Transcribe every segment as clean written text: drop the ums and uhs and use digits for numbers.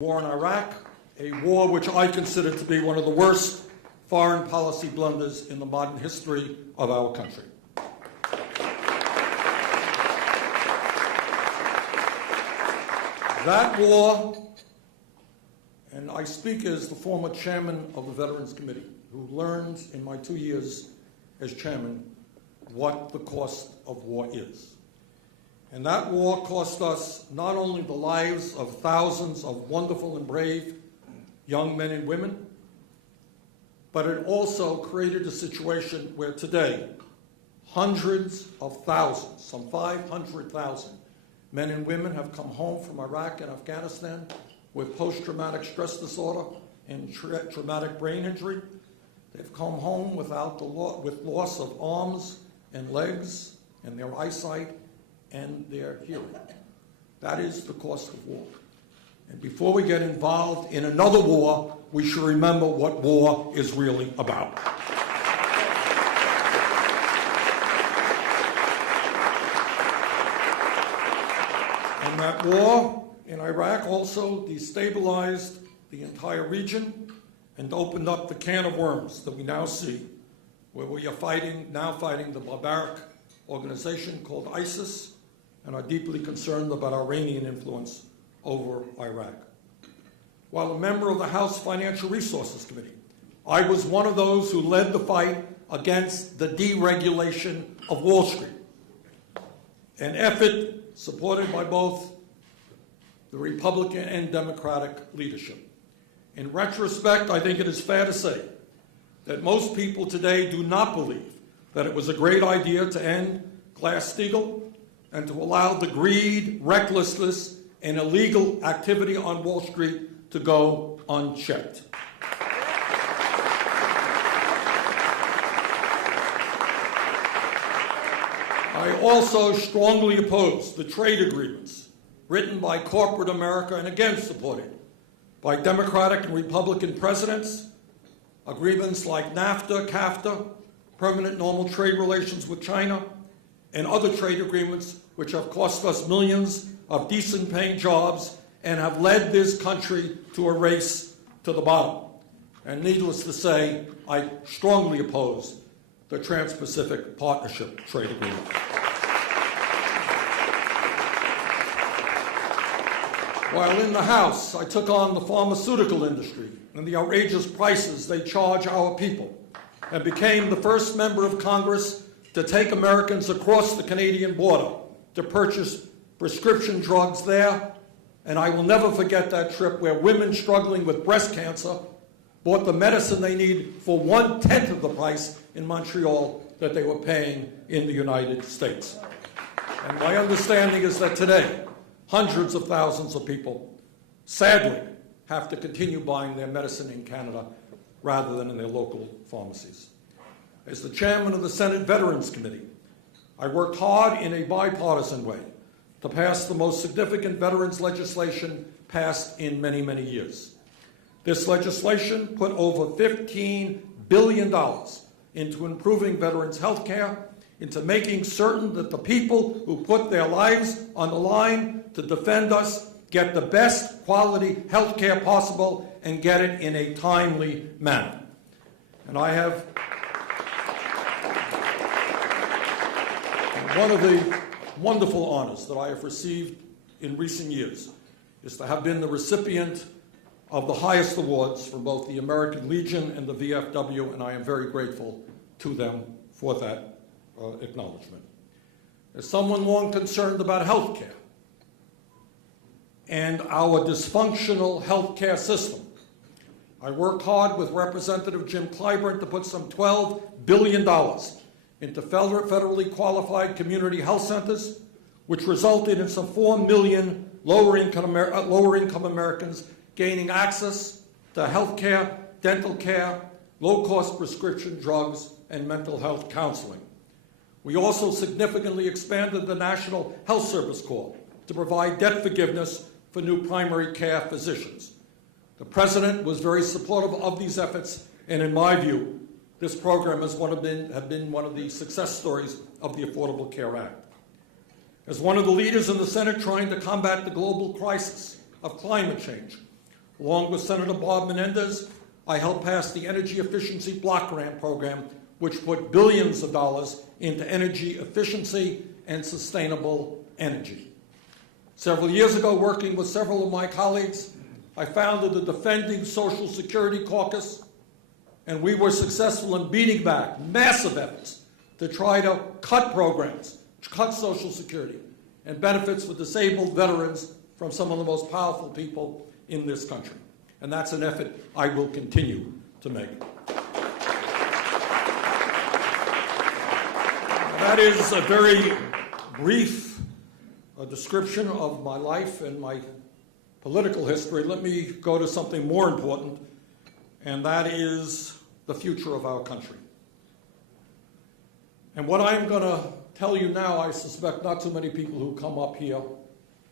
War in Iraq, a war which I consider to be one of the worst foreign policy blunders in the modern history of our country. That war, and I speak as the former chairman of the Veterans Committee, who learned in my 2 years as chairman what the cost of war is. And that war cost us not only the lives of thousands of wonderful and brave young men and women, but it also created a situation where today hundreds of thousands, some 500,000 men and women have come home from Iraq and Afghanistan with post-traumatic stress disorder and traumatic brain injury. They've come home with loss of arms and legs and their eyesight and their hearing. That is the cost of war. And before we get involved in another war, we should remember what war is really about. And that war in Iraq also destabilized the entire region and opened up the can of worms that we now see, where we are now fighting the barbaric organization called ISIS, and are deeply concerned about Iranian influence over Iraq. While a member of the House Financial Resources Committee, I was one of those who led the fight against the deregulation of Wall Street, an effort supported by both the Republican and Democratic leadership. In retrospect, I think it is fair to say that most people today do not believe that it was a great idea to end Glass-Steagall and to allow the greed, recklessness, and illegal activity on Wall Street to go unchecked. I also strongly oppose the trade agreements written by corporate America and again supported by Democratic and Republican presidents, agreements like NAFTA, CAFTA, permanent normal trade relations with China, and other trade agreements which have cost us millions of decent-paying jobs and have led this country to a race to the bottom. And needless to say, I strongly oppose the Trans-Pacific Partnership Trade Agreement. While in the House, I took on the pharmaceutical industry and the outrageous prices they charge our people, and became the first member of Congress to take Americans across the Canadian border to purchase prescription drugs there. And I will never forget that trip where women struggling with breast cancer bought the medicine they need for 1/10 of the price in Montreal that they were paying in the United States. And my understanding is that today, hundreds of thousands of people, sadly, have to continue buying their medicine in Canada rather than in their local pharmacies. As the chairman of the Senate Veterans Committee, I worked hard in a bipartisan way to pass the most significant veterans legislation passed in many, many years. This legislation put over $15 billion into improving veterans' health care, into making certain that the people who put their lives on the line to defend us get the best quality health care possible and get it in a timely manner. And I have one of the wonderful honors that I have received in recent years is to have been the recipient of the highest awards from both the American Legion and the VFW, and I am very grateful to them for that acknowledgement. As someone long concerned about health care and our dysfunctional health care system, I worked hard with Representative Jim Clyburn to put some $12 billion into federally qualified community health centers, which resulted in some 4 million lower-income Americans gaining access to health care, dental care, low-cost prescription drugs, and mental health counseling. We also significantly expanded the National Health Service Corps to provide debt forgiveness for new primary care physicians. The President was very supportive of these efforts, and in my view, this program has been one of the success stories of the Affordable Care Act. As one of the leaders in the Senate trying to combat the global crisis of climate change, Along with Senator Bob Menendez, I helped pass the Energy Efficiency Block Grant Program, which put billions of dollars into energy efficiency and sustainable energy. Several years ago, working with several of my colleagues, I founded the Defending Social Security Caucus, and we were successful in beating back massive efforts to try to cut programs, cut Social Security and benefits for disabled veterans from some of the most powerful people in this country. And that's an effort I will continue to make. That is a very brief description of my life and my political history. Let me go to something more important, and that is the future of our country. And what I'm going to tell you now, I suspect not too many people who come up here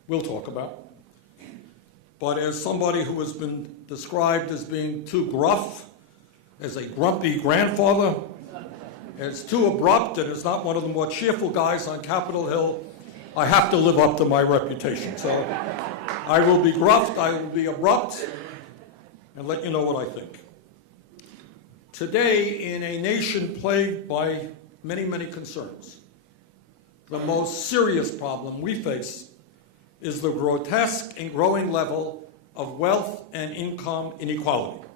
will talk about. But as somebody who has been described as being too gruff, as a grumpy grandfather, as too abrupt, and as not one of the more cheerful guys on Capitol Hill, I have to live up to my reputation. So I will be gruff, I will be abrupt, and let you know what I think. Today, in a nation plagued by many, many concerns, the most serious problem we face is the grotesque and growing level of wealth and income inequality.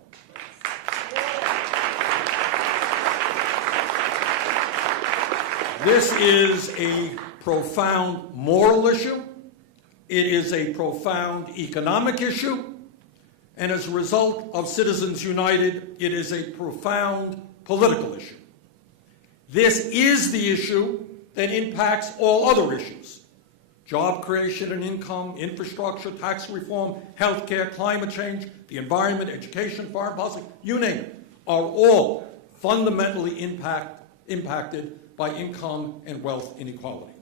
This is a profound moral issue, it is a profound economic issue, and as a result of Citizens United, it is a profound political issue. This is the issue that impacts all other issues: job creation and income, infrastructure, tax reform, healthcare, climate change, the environment, education, foreign policy, you name it, are all fundamentally impacted by income and wealth inequality.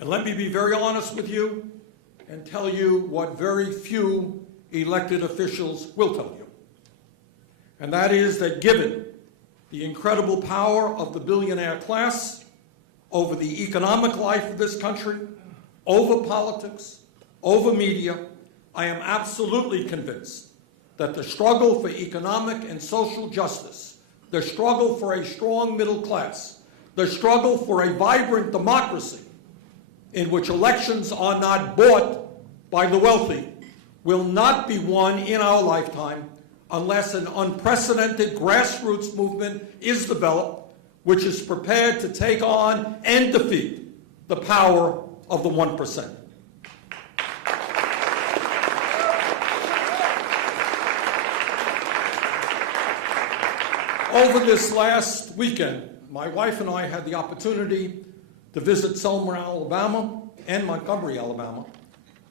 And let me be very honest with you and tell you what very few elected officials will tell you. And that is that given the incredible power of the billionaire class over the economic life of this country, over politics, over media, I am absolutely convinced that the struggle for economic and social justice, the struggle for a strong middle class, the struggle for a vibrant democracy in which elections are not bought by the wealthy, will not be won in our lifetime unless an unprecedented grassroots movement is developed which is prepared to take on and defeat the power of the 1%. Over this last weekend, my wife and I had the opportunity to visit Selma, Alabama, and Montgomery, Alabama,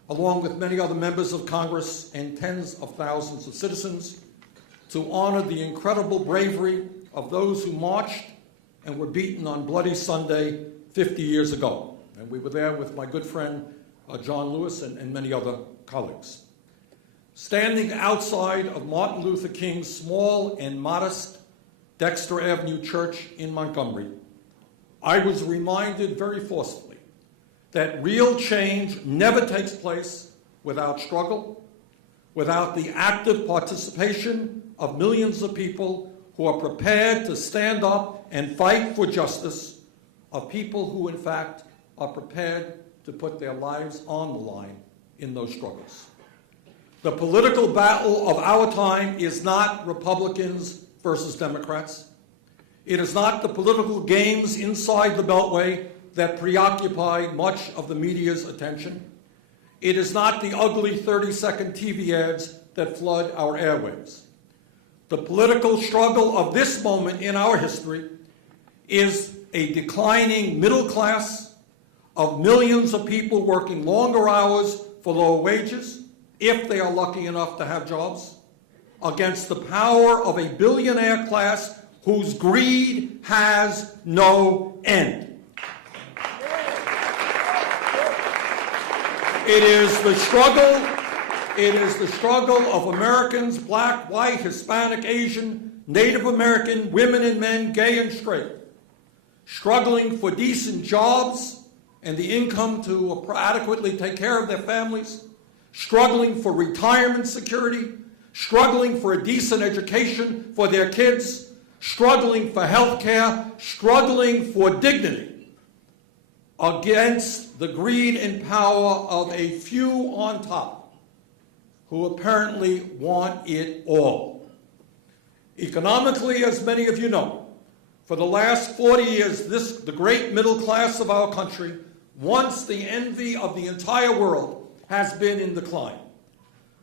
along with many other members of Congress and tens of thousands of citizens, to honor the incredible bravery of those who marched and were beaten on Bloody Sunday 50 years ago. And we were there with my good friend John Lewis and many other colleagues. Standing outside of Martin Luther King's small and modest Dexter Avenue Church in Montgomery, I was reminded very forcefully that real change never takes place without struggle, without the active participation of millions of people who are prepared to stand up and fight for justice, of people who, in fact, are prepared to put their lives on the line in those struggles. The political battle of our time is not Republicans versus Democrats. It is not the political games inside the Beltway that preoccupy much of the media's attention. It is not the ugly 30-second TV ads that flood our airwaves. The political struggle of this moment in our history is a declining middle class of millions of people working longer hours for lower wages, if they are lucky enough to have jobs, against the power of a billionaire class whose greed has no end. It is the struggle of Americans, black, white, Hispanic, Asian, Native American, women and men, gay and straight, struggling for decent jobs and the income to adequately take care of their families, struggling for retirement security, struggling for a decent education for their kids, struggling for health care, struggling for dignity, against the greed and power of a few on top who apparently want it all. Economically, as many of you know, for the last 40 years, the great middle class of our country, once the envy of the entire world, has been in decline.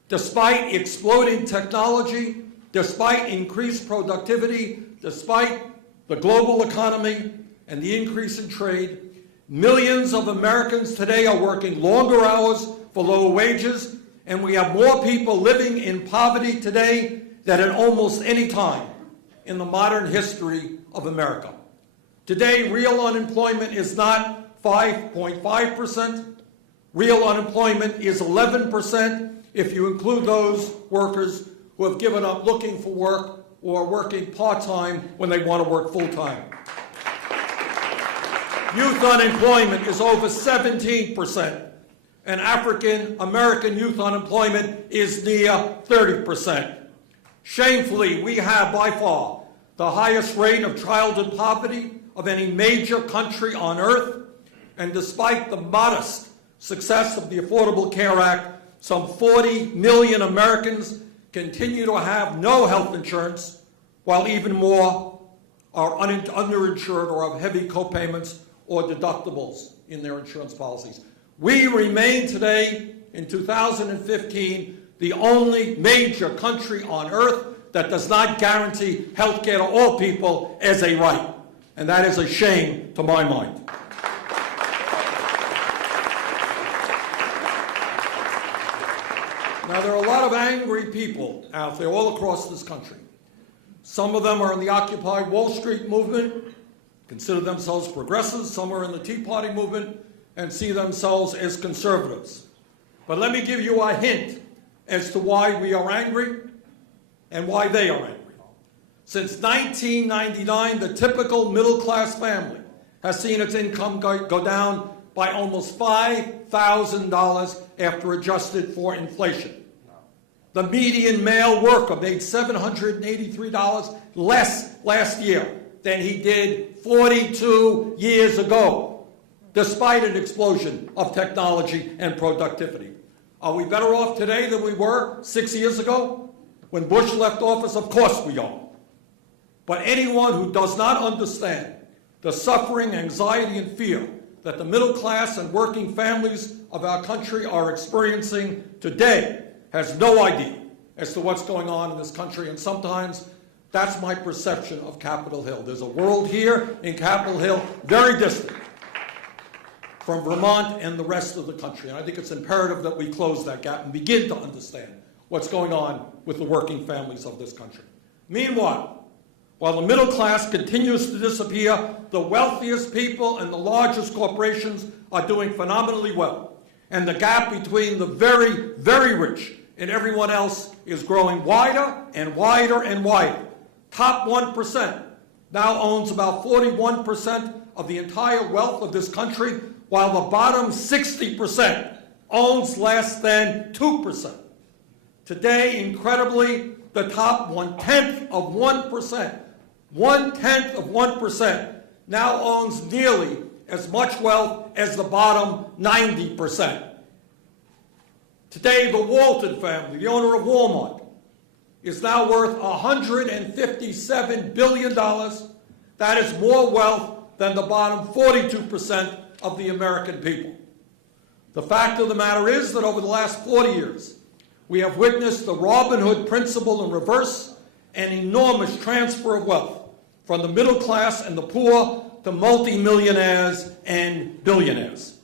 Despite exploding technology, despite increased productivity, despite the global economy and the increase in trade, millions of Americans today are working longer hours for lower wages, and we have more people living in poverty today than at almost any time in the modern history of America. Today, real unemployment is not 5.5%. Real unemployment is 11% if you include those workers who have given up looking for work or are working part-time when they want to work full-time. Youth unemployment is over 17%, and African American youth unemployment is near 30%. Shamefully, we have by far the highest rate of childhood poverty of any major country on earth, and despite the modest success of the Affordable Care Act, some 40 million Americans continue to have no health insurance, while even more are underinsured or have heavy copayments or deductibles in their insurance policies. We remain today, in 2015, the only major country on earth that does not guarantee health care to all people as a right. And that is a shame to my mind. Now, there are a lot of angry people out there all across this country. Some of them are in the Occupy Wall Street movement, consider themselves progressives. Some are in the Tea Party movement and see themselves as conservatives. But let me give you a hint as to why we are angry and why they are angry. Since 1999, the typical middle-class family has seen its income go down by almost $5,000 after adjusted for inflation. The median male worker made $783 less last year than he did 42 years ago, despite an explosion of technology and productivity. Are we better off today than we were 6 years ago? When Bush left office, of course we are. But anyone who does not understand the suffering, anxiety, and fear that the middle class and working families of our country are experiencing today has no idea as to what's going on in this country, and sometimes that's my perception of Capitol Hill. There's a world here in Capitol Hill very distant from Vermont and the rest of the country, and I think it's imperative that we close that gap and begin to understand what's going on with the working families of this country. Meanwhile, while the middle class continues to disappear, the wealthiest people and the largest corporations are doing phenomenally well. And the gap between the very, very rich and everyone else is growing wider and wider and wider. Top 1% now owns about 41% of the entire wealth of this country, while the bottom 60% owns less than 2%. Today, incredibly, the top 1/10 of 1%, 1/10 of 1% now owns nearly as much wealth as the bottom 90%. Today, the Walton family, the owner of Walmart, is now worth $157 billion. That is more wealth than the bottom 42% of the American people. The fact of the matter is that over the last 40 years, we have witnessed the Robin Hood principle in reverse, an enormous transfer of wealth from the middle class and the poor to multimillionaires and billionaires.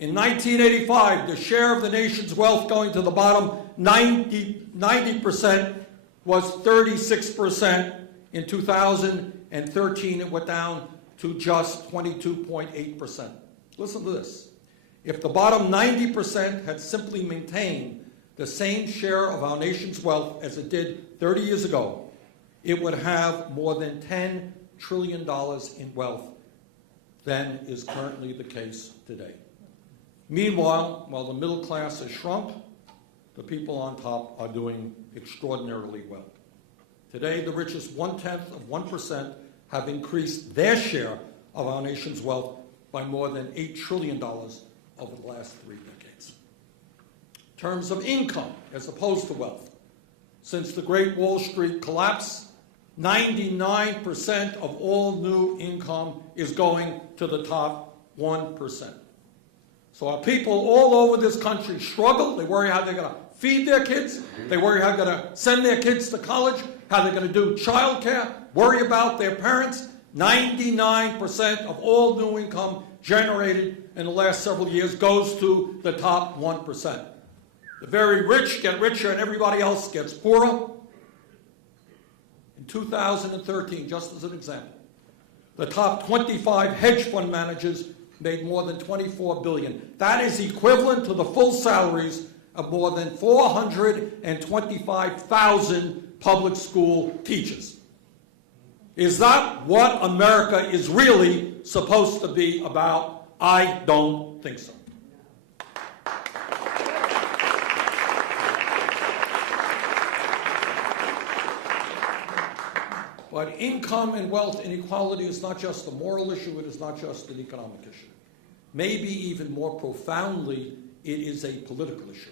In 1985, the share of the nation's wealth going to the bottom 90% was 36%. In 2013, it went down to just 22.8%. Listen to this. If the bottom 90% had simply maintained the same share of our nation's wealth as it did 30 years ago, it would have more than $10 trillion in wealth than is currently the case today. Meanwhile, while the middle class has shrunk, the people on top are doing extraordinarily well. Today, the richest 0.1% have increased their share of our nation's wealth by more than $8 trillion over the last 3 decades. In terms of income as opposed to wealth, since the Great Wall Street collapse, 99% of all new income is going to the top 1%. So our people all over this country struggle. They worry how they're going to feed their kids. They worry how they're going to send their kids to college, how they're going to do child care, worry about their parents. 99% of all new income generated in the last several years goes to the top 1%. The very rich get richer and everybody else gets poorer. In 2013, just as an example, the top 25 hedge fund managers made more than $24 billion. That is equivalent to the full salaries of more than 425,000 public school teachers. Is that what America is really supposed to be about? I don't think so. But income and wealth inequality is not just a moral issue, it is not just an economic issue. Maybe even more profoundly, it is a political issue.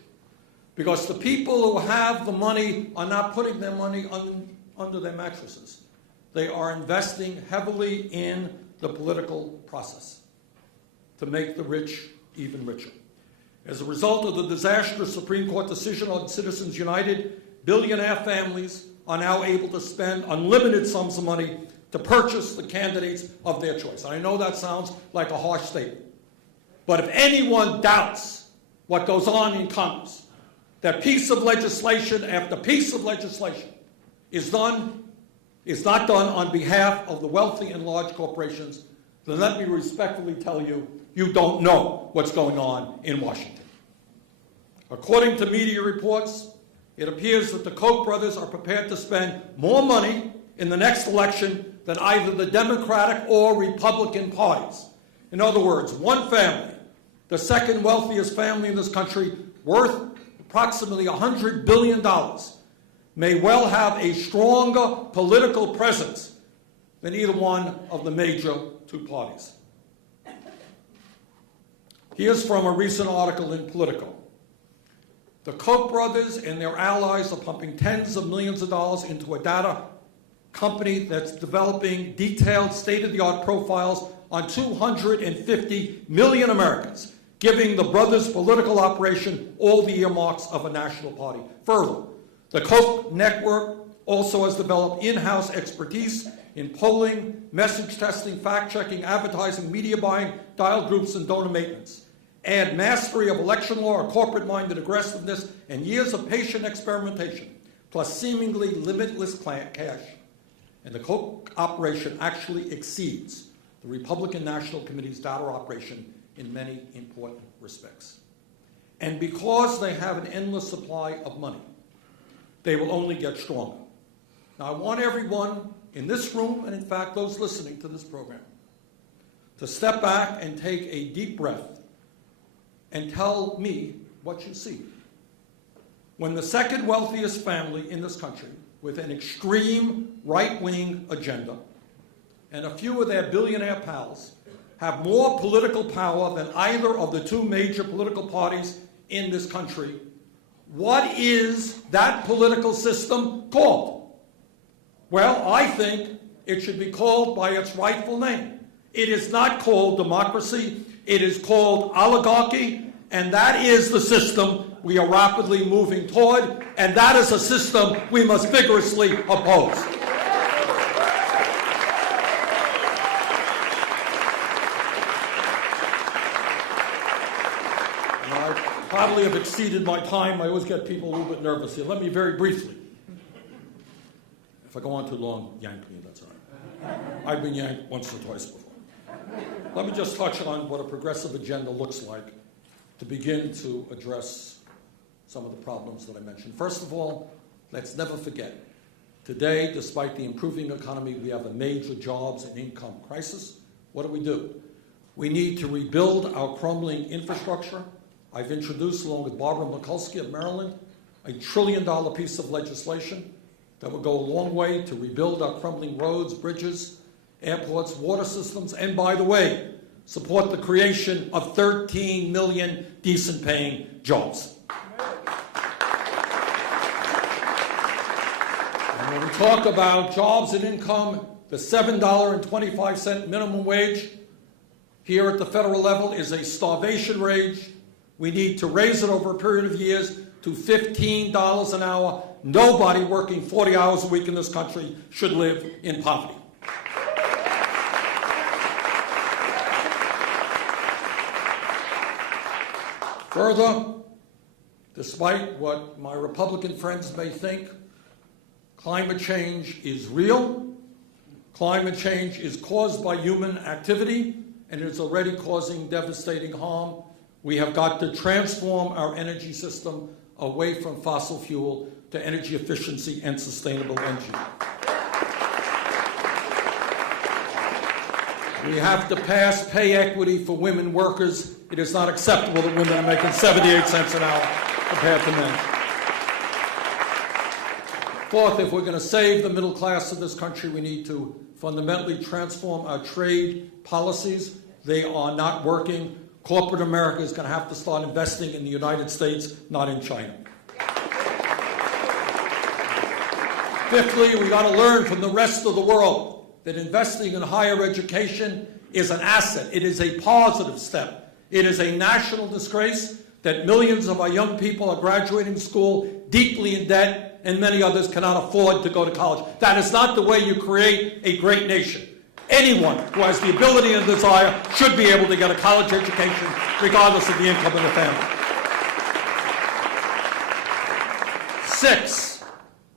Because the people who have the money are not putting their money under their mattresses. They are investing heavily in the political process to make the rich even richer. As a result of the disastrous Supreme Court decision on Citizens United, billionaire families are now able to spend unlimited sums of money to purchase the candidates of their choice. And I know that sounds like a harsh statement. But if anyone doubts what goes on in Congress, that piece of legislation after piece of legislation is not done on behalf of the wealthy and large corporations, then let me respectfully tell you, you don't know what's going on in Washington. According to media reports, it appears that the Koch brothers are prepared to spend more money in the next election than either the Democratic or Republican parties. In other words, one family, the second wealthiest family in this country, worth approximately $100 billion, may well have a stronger political presence than either one of the major two parties. Here's from a recent article in Politico. The Koch brothers and their allies are pumping tens of millions of dollars into a data company that's developing detailed state-of-the-art profiles on 250 million Americans, giving the brothers' political operation all the earmarks of a national party. Further, the Koch network also has developed in-house expertise in polling, message testing, fact-checking, advertising, media buying, dial groups, and donor maintenance. Add mastery of election law or corporate-minded aggressiveness and years of patient experimentation, plus seemingly limitless cash, and the Koch operation actually exceeds the Republican National Committee's data operation in many important respects. And because they have an endless supply of money, they will only get stronger. Now, I want everyone in this room, and in fact those listening to this program, to step back and take a deep breath and tell me what you see. When the second wealthiest family in this country, with an extreme right-wing agenda, and a few of their billionaire pals, have more political power than either of the two major political parties in this country, what is that political system called? Well, I think it should be called by its rightful name. It is not called democracy. It is called oligarchy, and that is the system we are rapidly moving toward, and that is a system we must vigorously oppose. I probably have exceeded my time. I always get people a little bit nervous here. Let me very briefly, if I go on too long, yank me, that's all right. I've been yanked once or twice before. Let me just touch on what a progressive agenda looks like to begin to address some of the problems that I mentioned. First of all, let's never forget, today, despite the improving economy, we have a major jobs and income crisis. What do? We need to rebuild our crumbling infrastructure. I've introduced, along with Barbara Mikulski of Maryland, a $1 trillion piece of legislation that will go a long way to rebuild our crumbling roads, bridges, airports, water systems, and, by the way, support the creation of 13 million decent-paying jobs. And when we talk about jobs and income, the $7.25 minimum wage here at the federal level is a starvation wage. We need to raise it over a period of years to $15 an hour. Nobody working 40 hours a week in this country should live in poverty. Further, despite what my Republican friends may think, climate change is real. Climate change is caused by human activity, and it's already causing devastating harm. We have got to transform our energy system away from fossil fuel to energy efficiency and sustainable energy. We have to pass pay equity for women workers. It is not acceptable that women are making 78 cents an hour compared to men. Fourth, if we're going to save the middle class of this country, we need to fundamentally transform our trade policies. They are not working. Corporate America is going to have to start investing in the United States, not in China. Fifthly, we got to learn from the rest of the world that investing in higher education is an asset. It is a positive step. It is a national disgrace that millions of our young people are graduating school deeply in debt, and many others cannot afford to go to college. That is not the way you create a great nation. Anyone who has the ability and desire should be able to get a college education, regardless of the income of the family. 6,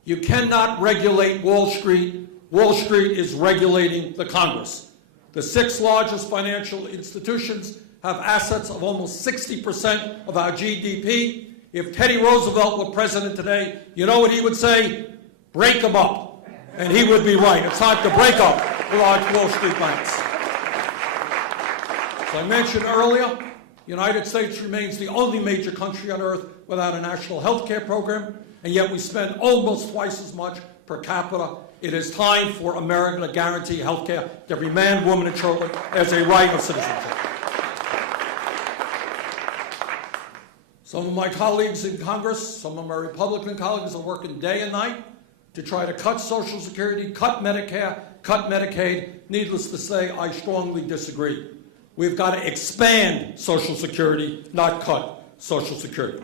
you cannot regulate Wall Street. Wall Street is regulating the Congress. The 6 largest financial institutions have assets of almost 60% of our GDP. If Teddy Roosevelt were president today, you know what he would say? Break them up. And he would be right. It's time to break up the large Wall Street banks. As I mentioned earlier, the United States remains the only major country on earth without a national health care program, and yet we spend almost twice as much per capita. It is time for America to guarantee health care to every man, woman, and children as a right of citizenship. Some of my colleagues in Congress, some of my Republican colleagues are working day and night to try to cut Social Security, cut Medicare, cut Medicaid. Needless to say, I strongly disagree. We've got to expand Social Security, not cut Social Security.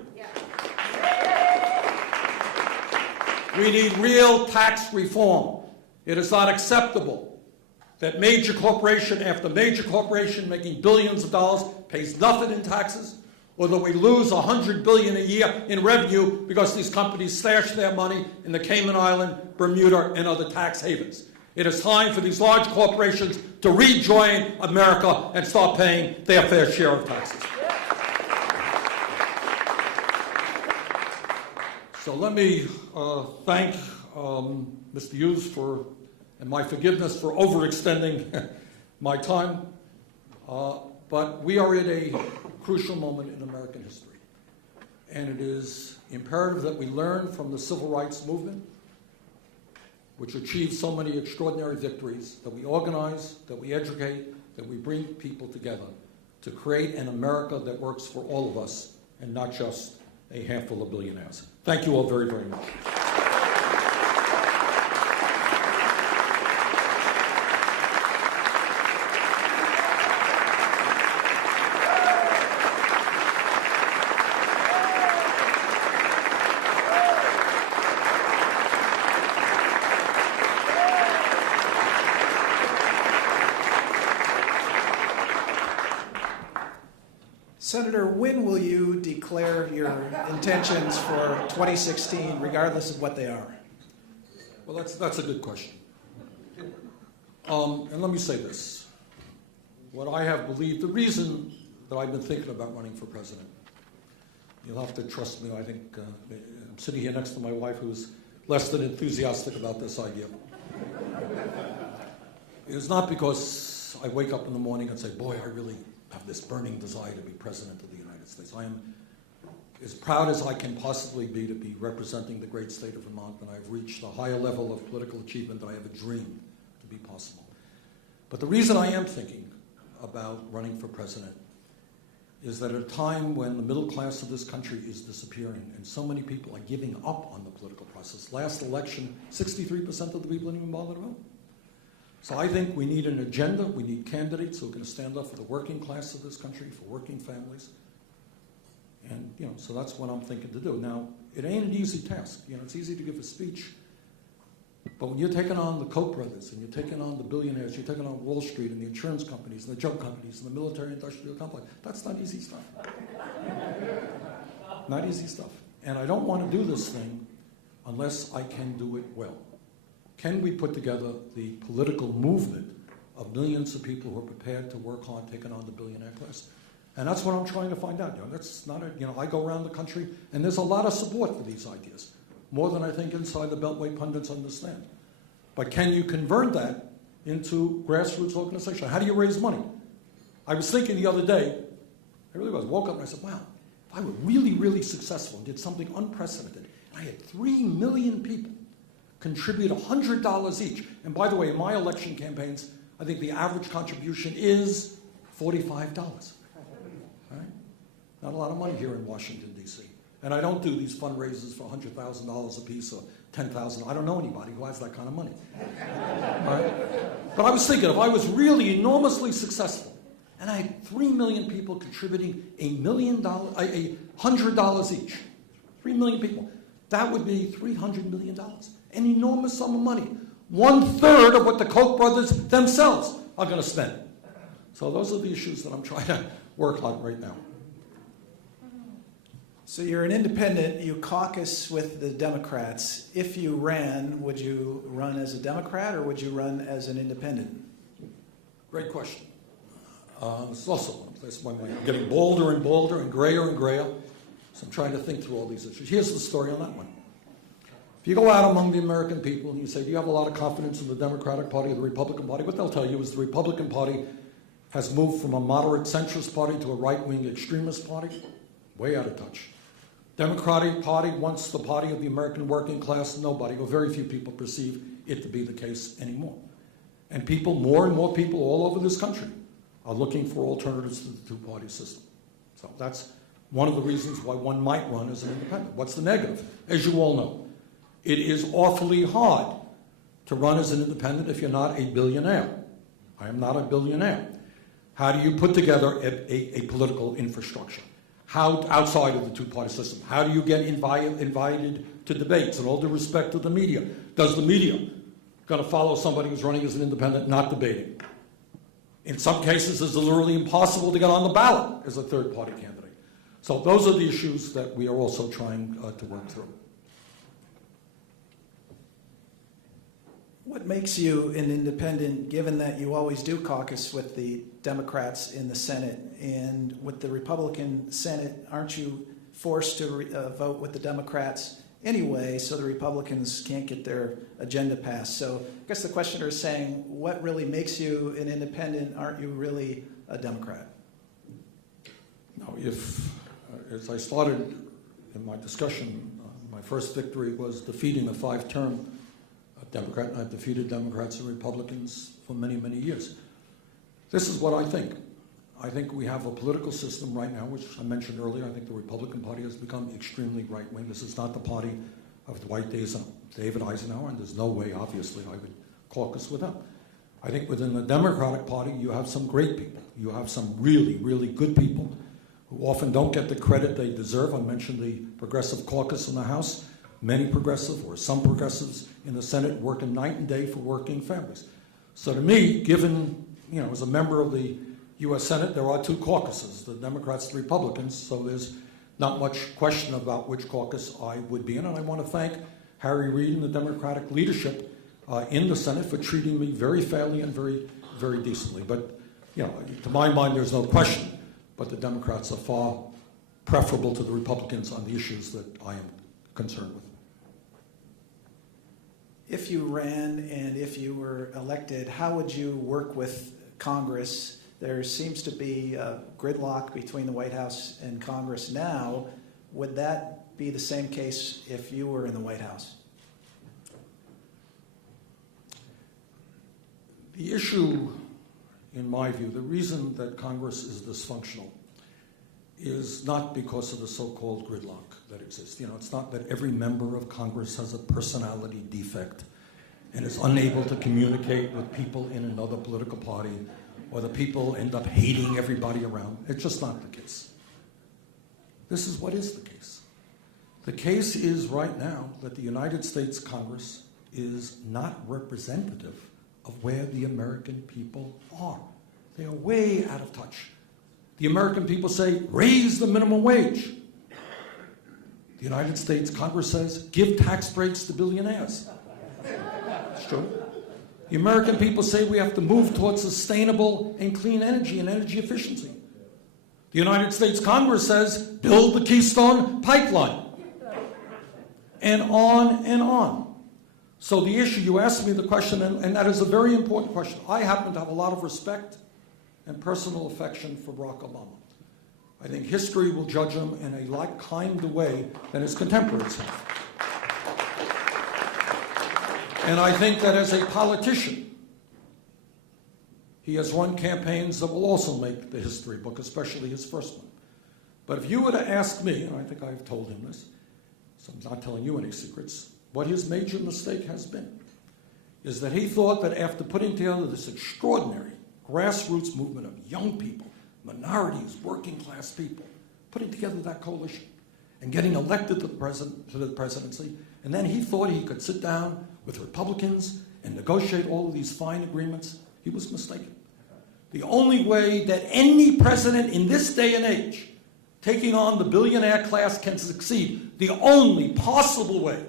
We need real tax reform. It is not acceptable that major corporation after major corporation making billions of dollars pays nothing in taxes, or that we lose $100 billion a year in revenue because these companies stash their money in the Cayman Island, Bermuda, and other tax havens. It is time for these large corporations to rejoin America and start paying their fair share of taxes. So let me thank Mr. Hughes and my forgiveness for overextending my time. But we are in a crucial moment in American history. And it is imperative that we learn from the civil rights movement, which achieved so many extraordinary victories, that we organize, that we educate, that we bring people together to create an America that works for all of us and not just a handful of billionaires. Thank you all very, very much. Senator, when will you declare your intentions for 2016, regardless of what they are? Well, that's a good question. And let me say this. What I have believed, the reason that I've been thinking about running for president, you'll have to trust me, I think I'm sitting here next to my wife who's less than enthusiastic about this idea. It is not because days, I wake up in the morning and say, boy, I really have this burning desire to be President of the United States. I am as proud as I can possibly be to be representing the great state of Vermont, and I've reached a higher level of political achievement than I ever dreamed to be possible. But the reason I am thinking about running for president is that at a time when the middle class of this country is disappearing and so many people are giving up on the political process. Last election, 63% of the people didn't even bother to vote. So I think we need an agenda, we need candidates who are going to stand up for the working class of this country, for working families. And, so that's what I'm thinking to do. Now, it ain't an easy task. It's easy to give a speech. But when you're taking on the Koch brothers, and you're taking on the billionaires, you're taking on Wall Street and the insurance companies and the drug companies and the military-industrial complex, that's not easy stuff. Not easy stuff. And I don't want to do this thing unless I can do it well. Can we put together the political movement of millions of people who are prepared to work hard taking on the billionaire class? And that's what I'm trying to find out. That's not I go around the country, and there's a lot of support for these ideas, more than I think inside the Beltway pundits understand. But can you convert that into grassroots organization? How do you raise money? I was thinking the other day, I really was, woke up and I said, wow, if I were really, really successful and did something unprecedented, and I had 3 million people contribute $100 each. And by the way, in my election campaigns, I think the average contribution is $45. Right? Not a lot of money here in Washington, D.C. And I don't do these fundraisers for $100,000 a piece or $10,000. I don't know anybody who has that kind of money. All right? But I was thinking, if I was really enormously successful, and I had 3 million people contributing $100 each, 3 million people, that would be $300 million. An enormous sum of money. 1/3 of what the Koch brothers themselves are going to spend. So those are the issues that I'm trying to work on right now. So you're an independent, you caucus with the Democrats. If you ran, would you run as a Democrat or would you run as an independent? Great question. It's also one place my mind. I'm getting bolder and bolder and grayer and grayer. So I'm trying to think through all these issues. Here's the story on that one. If you go out among the American people and you say, do you have a lot of confidence in the Democratic Party or the Republican Party? What they'll tell you is the Republican Party has moved from a moderate centrist party to a right-wing extremist party. Way out of touch. Democratic Party, once the party of the American working class, nobody or very few people perceive it to be the case anymore. And people, more and more people all over this country are looking for alternatives to the two-party system. So that's one of the reasons why one might run as an independent. What's the negative? As you all know, it is awfully hard to run as an independent if you're not a billionaire. I am not a billionaire. How do you put together a political infrastructure? How, outside of the two-party system, how do you get invited to debates? And all due respect to the media, does the media going to follow somebody who's running as an independent, not debating? In some cases, it's literally impossible to get on the ballot as a third-party candidate. So those are the issues that we are also trying to work through. What makes you an independent, given that you always do caucus with the Democrats in the Senate, and with the Republican Senate, aren't you forced to vote with the Democrats anyway, so the Republicans can't get their agenda passed? So I guess the questioner is saying, what really makes you an independent? Aren't you really a Democrat? No, as I started in my discussion, my first victory was defeating a 5-term Democrat, and I've defeated Democrats and Republicans for many, many years. This is what I think. I think we have a political system right now, which I mentioned earlier. I think the Republican Party has become extremely right-wing. This is not the party of Dwight David Eisenhower, and there's no way, obviously, I would caucus with them. I think within the Democratic Party, you have some great people. You have some really, really good people who often don't get the credit they deserve. I mentioned the Progressive Caucus in the House. Many progressive, or some progressives in the Senate, working night and day for working families. So to me, given, as a member of the U.S. Senate, there are two caucuses, the Democrats, the Republicans, so there's not much question about which caucus I would be in. And I want to thank Harry Reid and the Democratic leadership in the Senate for treating me very fairly and very, very decently. But, to my mind, there's no question, but the Democrats are far preferable to the Republicans on the issues that I am concerned with. If you ran and if you were elected, how would you work with Congress. There seems to be a gridlock between the White House and Congress now. Would that be the same case if you were in the White House? The issue, in my view, the reason that Congress is dysfunctional is not because of the so-called gridlock that exists. You know, it's not that every member of Congress has a personality defect and is unable to communicate with people in another political party, or the people end up hating everybody around. It's just not the case. This is what is the case. The case is right now that the United States Congress is not representative of where the American people are. They are way out of touch. The American people say, raise the minimum wage. The United States Congress says, give tax breaks to billionaires. It's true. The American people say we have to move towards sustainable and clean energy and energy efficiency. The United States Congress says, build the Keystone Pipeline. And on and on. So the issue, you asked me the question, and that is a very important question. I happen to have a lot of respect and personal affection for Barack Obama. I think history will judge him in a like kinder way than his contemporaries have. And I think that as a politician, he has run campaigns that will also make the history book, especially his first one. But if you were to ask me, and I think I've told him this, so I'm not telling you any secrets, what his major mistake has been is that he thought that after putting together this extraordinary grassroots movement of young people, minorities, working class people, putting together that coalition and getting elected to the presidency, and then he thought he could sit down with Republicans and negotiate all of these fine agreements. He was mistaken. The only way that any president in this day and age taking on the billionaire class can succeed, the only possible way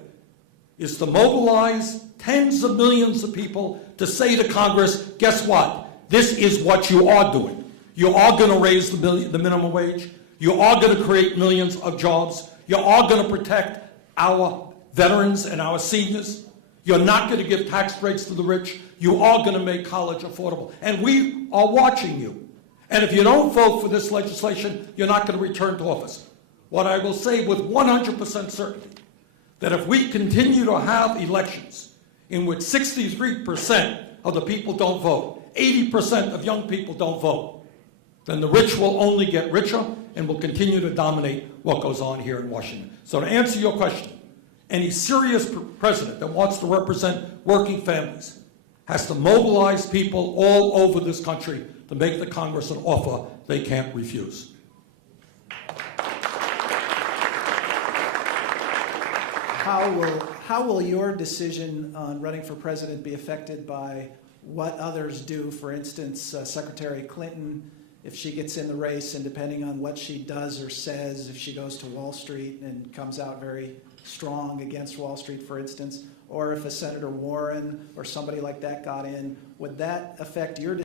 is to mobilize tens of millions of people to say to Congress, guess what? This is what you are doing. You are going to raise the minimum wage. You are going to create millions of jobs. You are going to protect our veterans and our seniors. You're not going to give tax breaks to the rich. You are going to make college affordable. And we are watching you. And if you don't vote for this legislation, you're not going to return to office. What I will say with 100% certainty, that if we continue to have elections in which 63% of the people don't vote, 80% of young people don't vote, then the rich will only get richer and will continue to dominate what goes on here in Washington. So to answer your question, any serious president that wants to represent working families has to mobilize people all over this country to make the Congress an offer they can't refuse. How will your decision on running for president be affected by what others do? For instance, Secretary Clinton, if she gets in the race, and depending on what she does or says, if she goes to Wall Street and comes out very strong against Wall Street, for instance, or if a Senator Warren or somebody like that got in, would that affect your decision?